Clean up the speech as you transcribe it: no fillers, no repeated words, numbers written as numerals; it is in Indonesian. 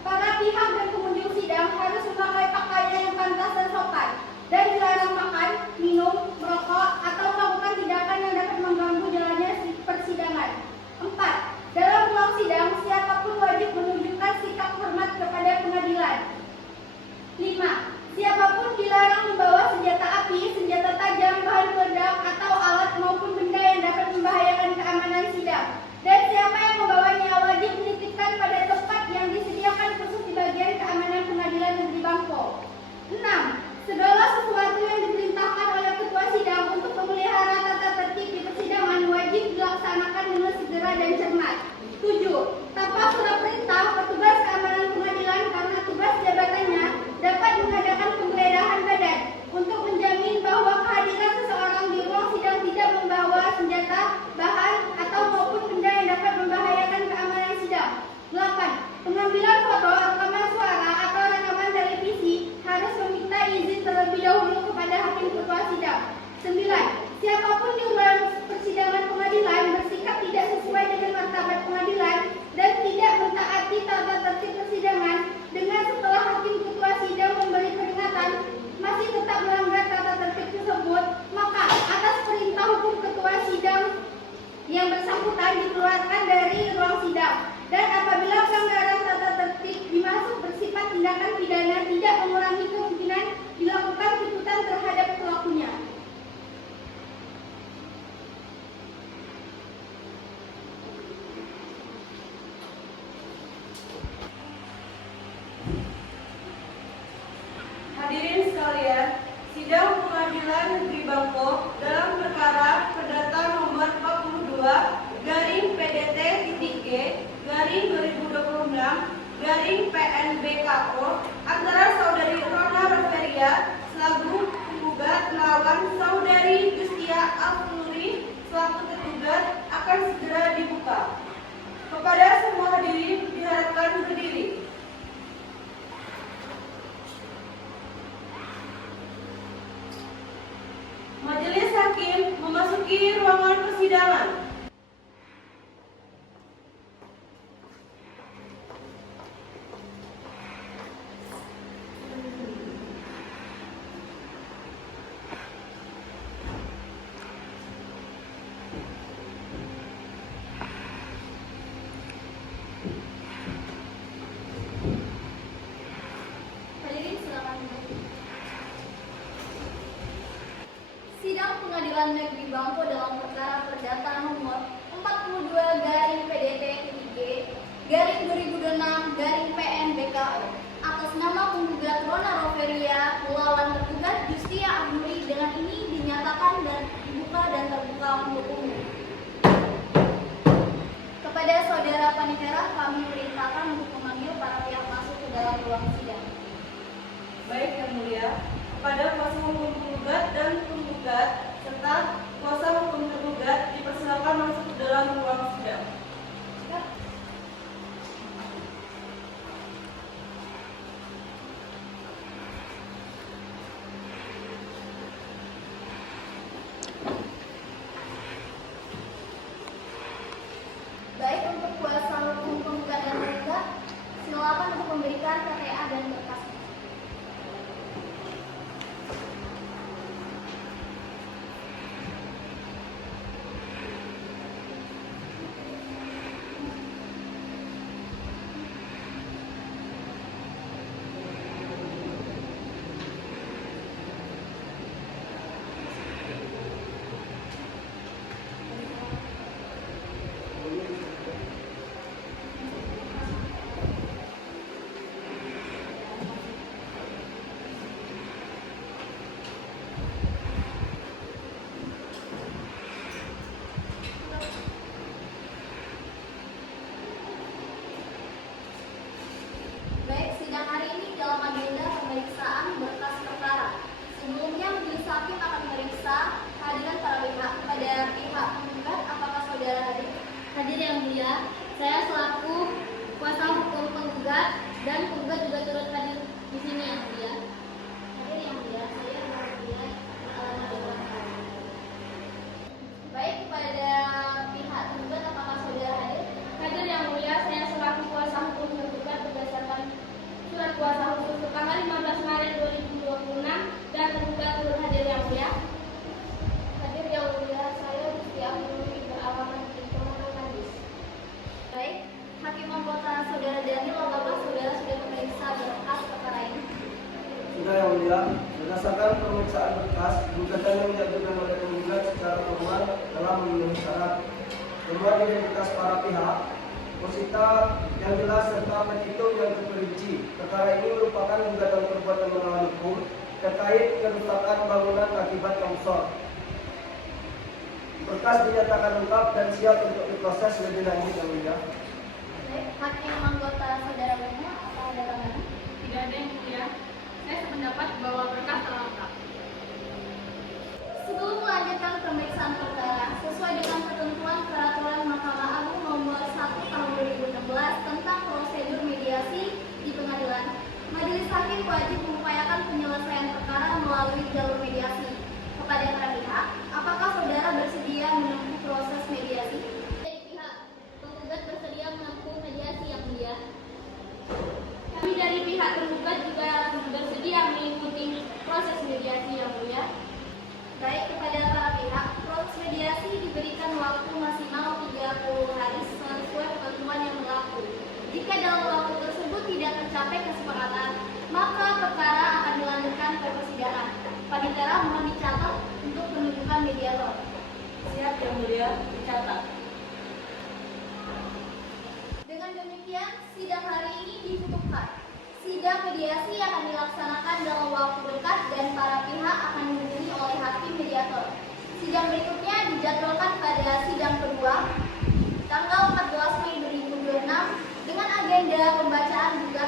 Para pihak dan pengunjung sidang harus memakai pakaian yang pantas dan sopan, dan dilarang makan, minum, merokok, atau melakukan tindakan yang dapat mengganggu jalannya persidangan. 4. Dalam ruang sidang, siapapun wajib menunjukkan sikap hormat kepada pengadilan. 5. Siapapun dilarang membawa senjata api, senjata tajam, bahan peledak, atau alat maupun benda yang dapat membahayakan keamanan sidang. Dan siapa yang membawanya wajib menitipkan pada tempat yang disediakan khusus di bagian keamanan Pengadilan Negeri Bangko. 6. Segala sesuatu yang diperintahkan oleh ketua sidang untuk memelihara tata tertib di persidangan wajib dilaksanakan dengan segera dan cermat. 7. Tanpa surat perintah, petugas keamanan pengadilan karena tugas jabatannya dapat mengadakan penggeledahan badan untuk menjamin bahwa kehadiran seseorang di ruang sidang tidak membawa senjata, bahan, atau maupun benda yang dapat membahayakan keamanan sidang. 8. Pengambilan foto, rekaman suara, atau rekaman televisi harus meminta izin terlebih dahulu kepada hakim ketua sidang. 9. Siapapun di ruang persidangan pengadilan bersikap tidak sesuai dengan martabat pengadilan dan tidak mentaati tata tertib persidangan dengan setelah hakim ketua sidang memberi peringatan masih tetap melanggar tata tertib tersebut, maka atas perintah hukum ketua sidang yang bersangkutan dikeluarkan dari ruang sidang. Dan apabila pelanggaran tata tertib dimaksud bersifat tindakan pidana, tidak mengurangi kemungkinan dilakukan tuntutan terhadap pelakunya. Hadirin sekalian, sidang Pengadilan Negeri Bangko dalam perkara perdata nomor 42-G/2026-PNBKO antara Saudari Rona Roveria selaku penggugat melawan Saudari Justia Afnuri selaku tergugat akan segera dibuka. Kepada semua hadirin diharapkan berdiri. Majelis Hakim memasuki ruangan persidangan. Hadirin silakan. Sidang Pengadilan Negeri Bangko dalam perkara perdata nomor 42-PDT-G/2026-PNBKO atas nama penggugat Rona Roveria melawan tergugat Justia Afnuri dengan ini dinyatakan dan dibuka dan terbuka untuk umum. Kepada saudara Panitera, kami perintahkan untuk memanggil para pihak masuk ke dalam ruang sidang. Baik yang mulia, kepada kuasa hukum penggugat dan penggugat serta kuasa hukum tergugat dipersilakan masuk ke dalam ruang sidang. Baik, untuk kuasa hukum penggugat dan tergugat, silakan untuk memberikan KTA dan berkas. Mulia, berdasarkan pemeriksaan berkas, gugatan yang diajukan oleh penggugat secara formal telah memenuhi syarat. Kedua, identitas para pihak, posita yang jelas serta petitum yang terperinci. Perkara ini merupakan gugatan perbuatan melawan hukum terkait kerusakan bangunan akibat longsor. Berkas dinyatakan lengkap dan siap untuk diproses lebih lanjut, Yang Mulia. Baik, hakim anggota saudara lainnya atau ada tambahan? Tidak ada, Yang Mulia. Saya sependapat bahwa berkas telah lengkap. Sebelum melanjutkan pemeriksaan perkara, sesuai dengan ketentuan Peraturan Mahkamah Agung Nomor 1 Tahun 2016 tentang prosedur mediasi di pengadilan, majelis hakim wajib mengupayakan penyelesaian perkara melalui jalur mediasi. Kepada para pihak, apakah saudara bersedia menempuh proses mediasi? Dari pihak penggugat bersedia menempuh mediasi, Yang Mulia. Kami dari pihak tergugat juga bersedia mengikuti proses mediasi, Yang Mulia. Baik, kepada para pihak, proses mediasi diberikan waktu maksimal 30 hari sesuai ketentuan yang berlaku. Jika dalam waktu tersebut tidak tercapai kesepakatan, maka perkara akan dilanjutkan ke persidangan. Panitera mohon dicatat untuk menunjukkan mediator. Siap, Yang Mulia, dicatat. Dengan demikian, sidang hari ini ditutupkan. Sidang mediasi akan dilaksanakan dalam waktu dekat dan para pihak akan dihubungi oleh hakim mediator. Sidang berikutnya dijadwalkan pada sidang kedua, tanggal 14 Mei 2026 dengan agenda pembacaan gugatan